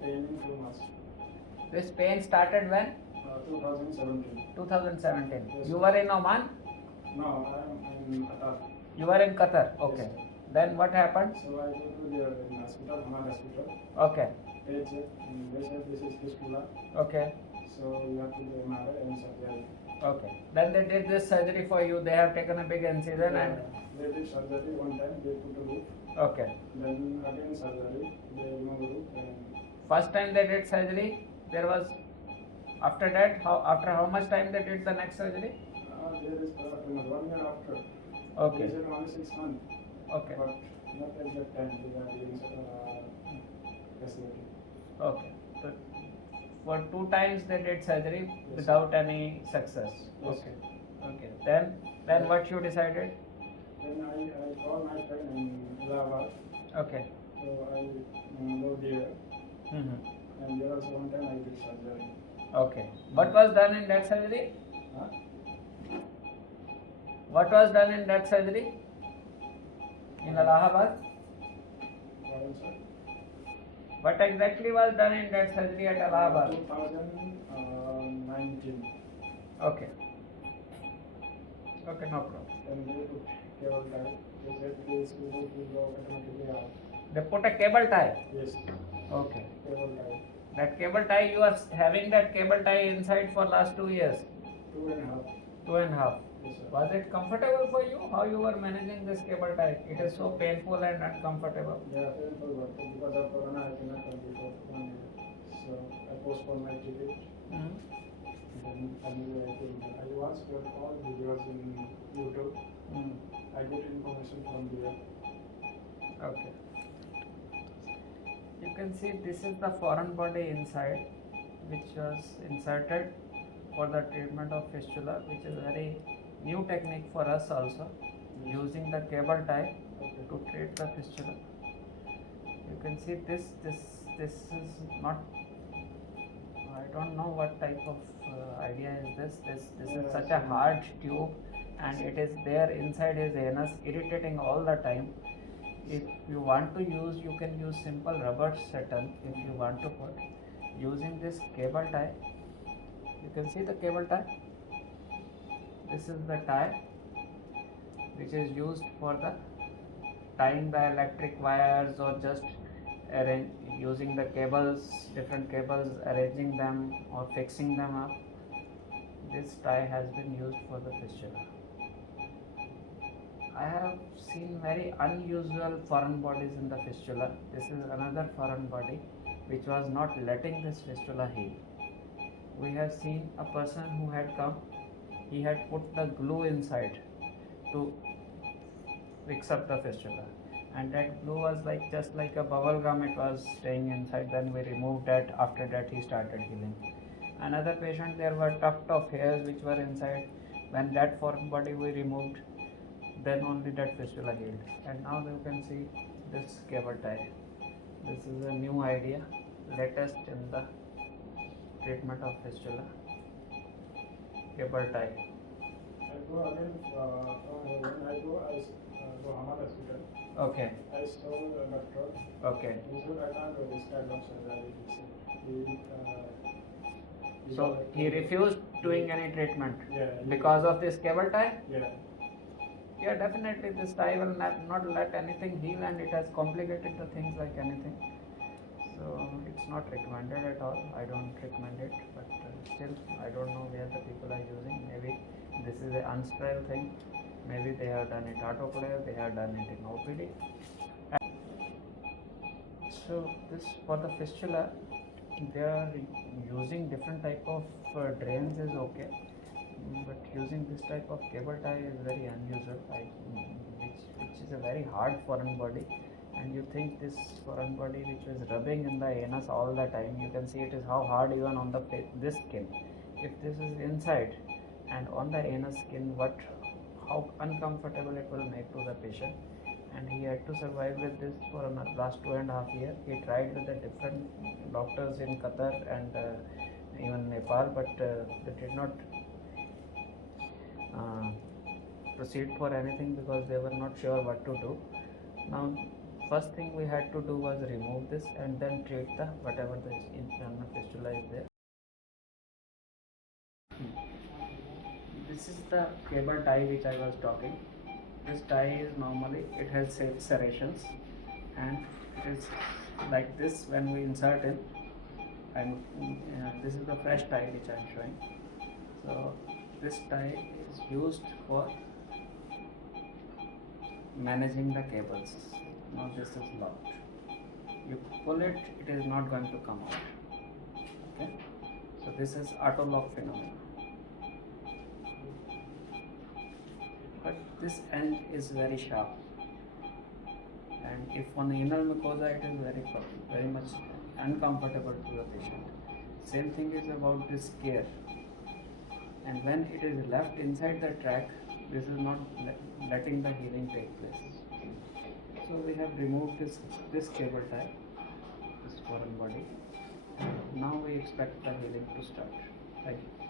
paining too much. This pain started when? 2017. 2017. Yes. You were in Oman? No, I am in Qatar. You were in Qatar. Okay. Yes, Then what happened? so I go to the hospital, Hamad hospital. Okay. They check, and they said this is fistula. Okay. So you have to do MRI and surgery. Okay. Then they did this surgery for you. They have taken a big incision and. They did surgery one time. They put a loop. Okay. Then again surgery. They remove loop and. First time they did surgery, there was. After that, after how much time they did the next surgery? There is 1 year after. Okay. They said only 6 months. Okay. But not at that time. They are doing facility. Okay. So for 2 times they did surgery Yes. without any success. Yes. Okay. Okay. Then what you decided? Then I called my friend in Allahabad. Okay. So I go there. Mm-hmm. And there also one time I did surgery. Okay. What was done in that surgery? Huh? What was done in that surgery? In Allahabad? What else, sir? What exactly was done in that surgery at Allahabad? 2019. Okay. Okay, no problem. And they put cable tie. They said this will go automatically out. They put a cable tie. Yes, Okay. cable tie. That cable tie, you are having that cable tie inside for last 2 years. 2.5. 2.5. Yes, sir. Was it comfortable for you? How you were managing this cable tie? It is so painful and uncomfortable. Yeah, painful, but because of Corona, I cannot come before 1 year. So I postponed my ticket. Mm. Then anyway, I came here. I once got all videos in YouTube. Mm. I get information from there. Okay. You can see this is the foreign body inside, which was inserted for the treatment of fistula, which is very new technique for us also, using the cable tie to treat the fistula. You can see this is not. I don't know what type of idea is this. This is such a hard tube, and it is there inside his anus, irritating all the time. If you want to use, you can use simple rubber settle. If you want to put using this cable tie, you can see the cable tie. This is the tie which is used for the tying the electric wires or just using the cables, different cables, arranging them or fixing them up. This tie has been used for the fistula. I have seen very unusual foreign bodies in the fistula. This is another foreign body which was not letting this fistula heal. We have seen a person who had come, he had put the glue inside to fix up the fistula, and that glue was like just like a bubble gum, it was staying inside. Then we removed that. After that he started healing. Another patient, there were tuft of hairs which were inside. When that foreign body we removed, then only that fistula healed. And now you can see this cable tie. This is a new idea, latest in the treatment of fistula. Cable tie. I go again when I go Hamad hospital. Okay. I saw the doctor. Okay. He said I can't do this kind of surgery. So he refused doing any treatment. Yeah. Because of this cable tie? Yeah. Yeah, definitely this tie will not let anything heal, and it has complicated the things like anything. So it's not recommended at all. I don't recommend it, but still I don't know where the people are using. Maybe this is an unsterile thing. Maybe they have done it autoclave, they have done it in OPD. So this for the fistula, they are using different type of drains is okay, but using this type of cable tie is very unusual, which is a very hard foreign body. And you think this foreign body which is rubbing in the anus all the time, you can see it is how hard even on the this skin. If this is inside and on the anus skin, how uncomfortable it will make to the patient. And he had to survive with this for last 2.5 years. He tried with the different doctors in Qatar and even Nepal, but they did not proceed for anything because they were not sure what to do. Now first thing we had to do was remove this and then treat the whatever the internal fistula is there. This is the cable tie which I was talking. This tie is normally, it has serrations and it is like this when we insert in, and this is the fresh tie which I am showing. So this tie is used for managing the cables. Now this is locked. You pull it, it is not going to come out. Okay. So this is auto lock phenomenon. But this end is very sharp, and if on the inner mucosa it is very much uncomfortable to the patient. Same thing is about this gear, and when it is left inside the track, this is not letting the healing take place. So we have removed this cable tie, this foreign body. Now we expect the healing to start. Thank you.